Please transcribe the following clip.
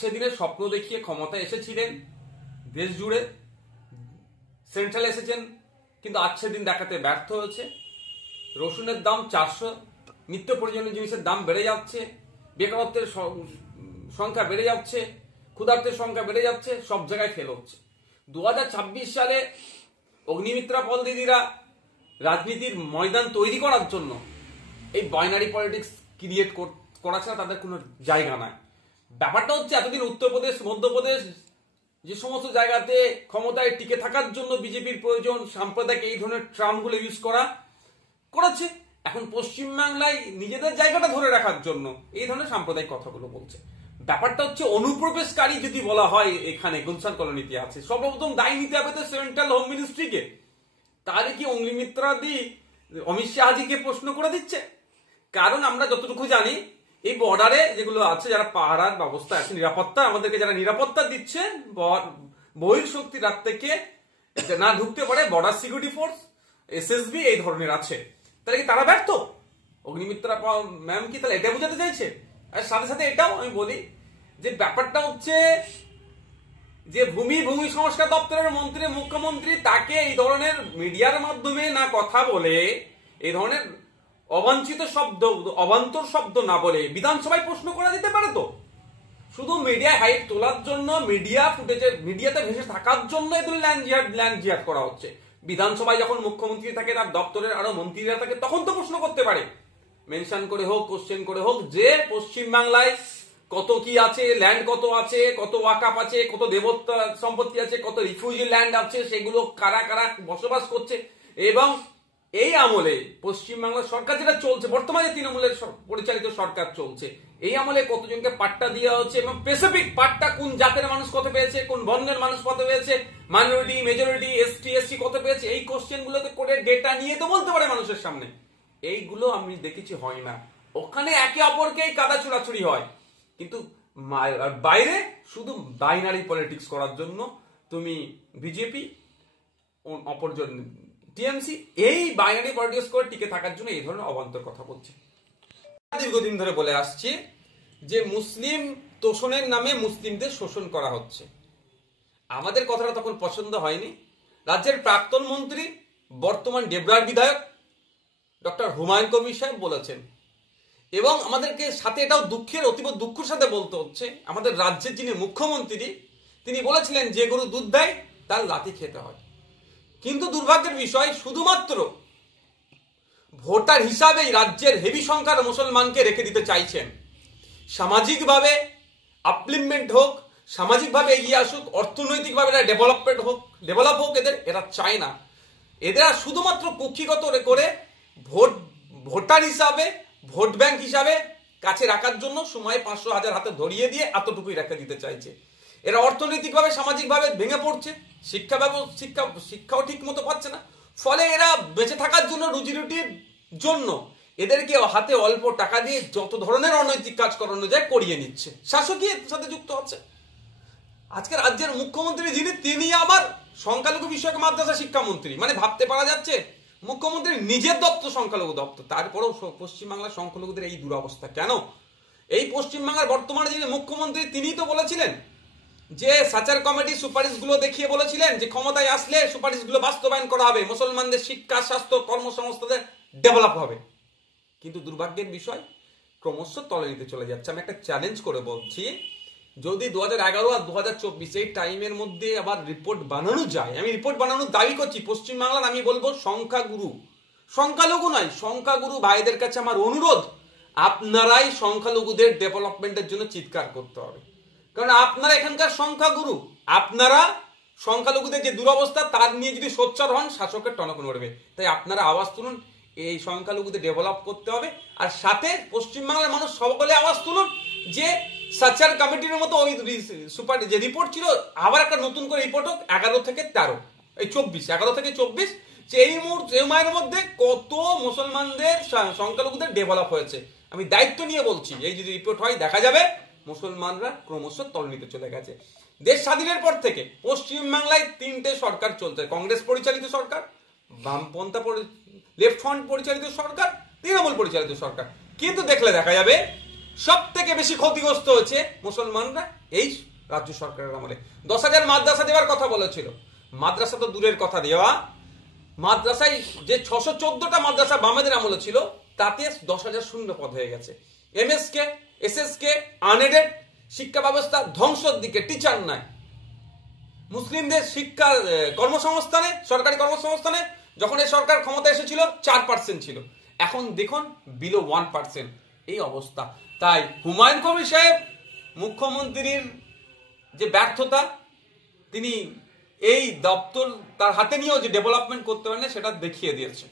সেদিনের স্বপ্ন দেখিয়ে ক্ষমতায় এসেছিলেন, দেশ জুড়ে সেন্ট্রালে এসেছেন, কিন্তু আজকের দিন দেখাতে ব্যর্থ হয়েছে। রসুনের দাম 400, নিত্য প্রয়োজনীয় জিনিসের দাম বেড়ে যাচ্ছে, বেকারত্বের সংখ্যা বেড়ে যাচ্ছে, ক্ষুধার্তের সংখ্যা বেড়ে যাচ্ছে, সব জায়গায় ফেল হচ্ছে। 2026 সালে অগ্নিমিত্রা পল দিদিরা রাজনীতির ময়দান তৈরি করার জন্য এই বাইনারি পলিটিক্স ক্রিয়েট করা ছাড়া তাদের কোনো জায়গা নাই। ব্যাপারটা হচ্ছে এতদিন উত্তরপ্রদেশ, মধ্যপ্রদেশ, যে সমস্ত জায়গাতে ক্ষমতায় টিকে থাকার জন্য বিজেপির প্রয়োজন, সাম্প্রদায়িক এই ধরনের ট্রামগুলো ইউজ করেছে। এখন পশ্চিমবাংলায় নিজেদের জায়গাটা ধরে রাখার জন্য এই ধরনের সাম্প্রদায়িক কথাগুলো বলছে। ব্যাপারটা হচ্ছে অনুপ্রবেশকারী যদি বলা হয়, এখানে গুলশান কলোনিতে আছে, সর্বপ্রথম দায়ী নিতে হবে তো সেন্ট্রাল হোম মিনিস্ট্রিকে। তাহলে কি অগ্নিমিত্রা দি অমিত শাহজিকে প্রশ্ন করে দিচ্ছে? কারণ আমরা যতটুকু জানি, এই বর্ডারে যেগুলো আছে, যারা পাহারার ব্যবস্থা আছে, নিরাপত্তা, আমাদেরকে যারা নিরাপত্তা দিচ্ছেন, বহির্শক্তি রাত থেকে না ঢুকতে পারে, বর্ডার সিকিউরিটি ফোর্স, এসএসবি, এই ধরনের আছে। তাহলে কি তারা ব্যর্থ? অগ্নিমিত্রা ম্যাম কি তাহলে এটা বোঝাতে চাইছে? আর সাথে সাথে এটাও আমি বলি যে ব্যাপারটা হচ্ছে যে ভূমি সংস্কার দপ্তরের মন্ত্রী, মুখ্যমন্ত্রী, তাকে এই ধরনের মিডিয়ার মাধ্যমে না কথা বলে, এই ধরনের অবাঞ্ছিত শব্দ, অবান্তর শব্দ না বলে বিধানসভায় প্রশ্ন করা যেতে পারে তো। শুধু মিডিয়া হাইপ তোলার জন্য, মিডিয়া ফুটেজে, মিডিয়াতে ভেসে থাকার জন্য এদের ল্যান্ড জিহাদ করা হচ্ছে। বিধানসভায় যখন মুখ্যমন্ত্রী থাকে, তার দপ্তরের আরো মন্ত্রীরা থাকে, তখন তো প্রশ্ন করতে পারে, মেনশন করে হোক, কোশ্চেন করে হোক, যে পশ্চিমবাংলায় কত কি আছে, ল্যান্ড কত আছে, কত ওয়াকাফ আছে, কত দেবত্ব সম্পত্তি আছে, কত রিফিউজি ল্যান্ড আছে, সেগুলো কারা কারা বসবাস করছে। এবং এই আমলে পশ্চিমবাংলার সরকার যেটা চলছে, বর্তমানে তৃণমূলের পরিচালিত সরকার চলছে, এই আমলে কতজনকে পাট্টা দেওয়া হচ্ছে এবং স্পেসিফিক পাট্টা কোন জাতের মানুষ কত পেয়েছে, কোন বর্ণের মানুষ কত পেয়েছে, মাইনরিটি, মেজরিটি, এসটি, এসসি কত পেয়েছে, এই কোশ্চেন গুলোতে করে ডেটা নিয়ে তো বলতে পারে মানুষের সামনে। এইগুলো আমি দেখেছি হয় না। ওখানে একে অপরকেই কাদা ছোড়াছুড়ি হয়, কিন্তু বাইরে শুধু বাইনারি পলিটিক্স করার জন্য তুমি বিজেপি, অপরজন টিএমসি, এই বাইনারি পলিটিক্স করে টিকে থাকার জন্য এই ধরনের অবান্তর কথা বলছে। দীর্ঘদিন ধরে বলে আসছি যে মুসলিম তোষণের নামে মুসলিমদের শোষণ করা হচ্ছে। আমাদের কথাটা তখন পছন্দ হয়নি। রাজ্যের প্রাক্তন মন্ত্রী, বর্তমান ডেবরার বিধায়ক ডক্টর হুমায়ুন কবির সাহেব বলেছেন, এবং আমাদেরকে সাথে এটাও অতীব দুঃখের সাথে বলতে হচ্ছে, আমাদের রাজ্যের যিনি মুখ্যমন্ত্রী, তিনি বলেছিলেন যে গরু দুধ দেয় তার লাথি খেতে হয়। কিন্তু দুর্ভাগ্যের বিষয়, শুধুমাত্র ভোটার হিসাবেই রাজ্যের হেভি সংখ্যার মুসলমানকে রেখে দিতে চাইছেন। সামাজিকভাবে আপলিফমেন্ট হোক, সামাজিকভাবে এগিয়ে আসুক, অর্থনৈতিকভাবে ডেভেলপ হোক, এরা চায় না। এরা শুধুমাত্র কক্ষিগত করে ভোটার হিসাবে, ভোট ব্যাংক হিসাবে কাছে রাখার জন্য সময় 500,000 হাতে ধরিয়ে দিয়ে এতটুকুই রেখে দিতে চাইছে। এরা অর্থনৈতিকভাবে, সামাজিকভাবে ভেঙে পড়ছে, শিক্ষাও ঠিক মতো পাচ্ছে না। ফলে এরা বেঁচে থাকার জন্য, রুজিরুটির জন্য এদেরকে হাতে অল্প টাকা দিয়ে যত ধরনের অনৈতিক কাজ করানো যায় করিয়ে নিচ্ছে। শাসকই এর সাথে যুক্ত আছে। আজকে রাজ্যের মুখ্যমন্ত্রী যিনি, তিনি আবার সংখ্যালঘু বিষয়ক মাদ্রাসা শিক্ষামন্ত্রী। মানে ভাবতে পারা যাচ্ছে, মুখ্যমন্ত্রীর নিজের দপ্তর সংখ্যালঘু দপ্তর, তারপরেও পশ্চিমবাংলার সংখ্যালঘুদের এই দুরবস্থা কেন? এই পশ্চিমবাংলার বর্তমানে যিনি মুখ্যমন্ত্রী, তিনি তো বলেছিলেন যে সাচার কমিটি সুপারিশগুলো দেখিয়ে বলেছিলেন যে ক্ষমতায় আসলে সুপারিশগুলো বাস্তবায়ন করা হবে, মুসলমানদের শিক্ষা, স্বাস্থ্য, কর্মসংস্থানের ডেভেলপ হবে। কিন্তু দুর্ভাগ্যের বিষয়, ক্রমশ তলানিতে চলে যাচ্ছে। আমি একটা চ্যালেঞ্জ করে বলছি, যদি 2011 আর 2024 এই টাইমের মধ্যে আবার রিপোর্ট বানানো যায়, আমি রিপোর্ট বানানোর দাবি করছি পশ্চিমবাংলার, আমি বলবো সংখ্যালঘু নয়, সংখ্যাগুরু ভাইদের কাছে আমার অনুরোধ, আপনারাই সংখ্যালঘুদের ডেভেলপমেন্টের জন্য চিৎকার করতে হবে। কারণ আপনারা এখানকার সংখ্যাগুরু, আপনারা সংখ্যালঘুদের যে দুরবস্থা তার নিয়ে যদি সোচ্চার হন, শাসকের টনক নড়বে। তাই আপনারা আওয়াজ তুলুন, এই সংখ্যালঘুদের ডেভেলপ করতে হবে। আর সাথে পশ্চিমবাংলার মানুষ সকলে আওয়াজ তুলুন যে সাচার কমিটির মতো ওই সুপার যে রিপোর্ট ছিল, আবার একটা নতুন করে রিপোর্ট হোক 11 থেকে 24, যে এই সময়ের মধ্যে কত মুসলমানদের, সংখ্যালঘুদের ডেভেলপ হয়েছে। আমি দায়িত্ব নিয়ে বলছি, এই যদি রিপোর্ট হয় দেখা যাবে মুসলমানরা ক্রমশ তলানিতে চলে গেছে। দেশ স্বাধীনের পর থেকে পশ্চিমবাংলায় 3টে সরকার চলছে, কংগ্রেস পরিচালিত সরকার, বামপন্থা লেফট ফ্রন্ট পরিচালিত সরকার, তৃণমূল পরিচালিত সরকার। কিন্তু দেখলে দেখা যাবে সব থেকে বেশি ক্ষতিগ্রস্ত হয়েছে মুসলমানরা এই রাজ্য সরকারের আমলে। 10,000 মাদ্রাসা দেওয়ার কথা বলেছিল, মাদ্রাসা তো দূরের কথা, দেওয়া মাদ্রাসায় যে 614টা মাদ্রাসা বামেদের আমলে ছিল তাতে 10,000 শূন্য পদ হয়ে গেছে। এমএসকে এসএসকে আনএডেড শিক্ষা ব্যবস্থা ধ্বংসের দিকে, টিচার নাই। মুসলিমদের শিক্ষার কর্মসংস্থানে, সরকারি কর্মসংস্থানে যখন এই সরকার ক্ষমতা এসেছিল 4% ছিল, এখন দেখুন বিলো 1%, এই অবস্থা। তাই হুমায়ুন কবির সাহেব মুখ্যমন্ত্রীর যে ব্যর্থতা, তিনি এই দপ্তর তার হাতে নিয়েও যে ডেভেলপমেন্ট করতে পারেন সেটা দেখিয়ে দিয়েছে।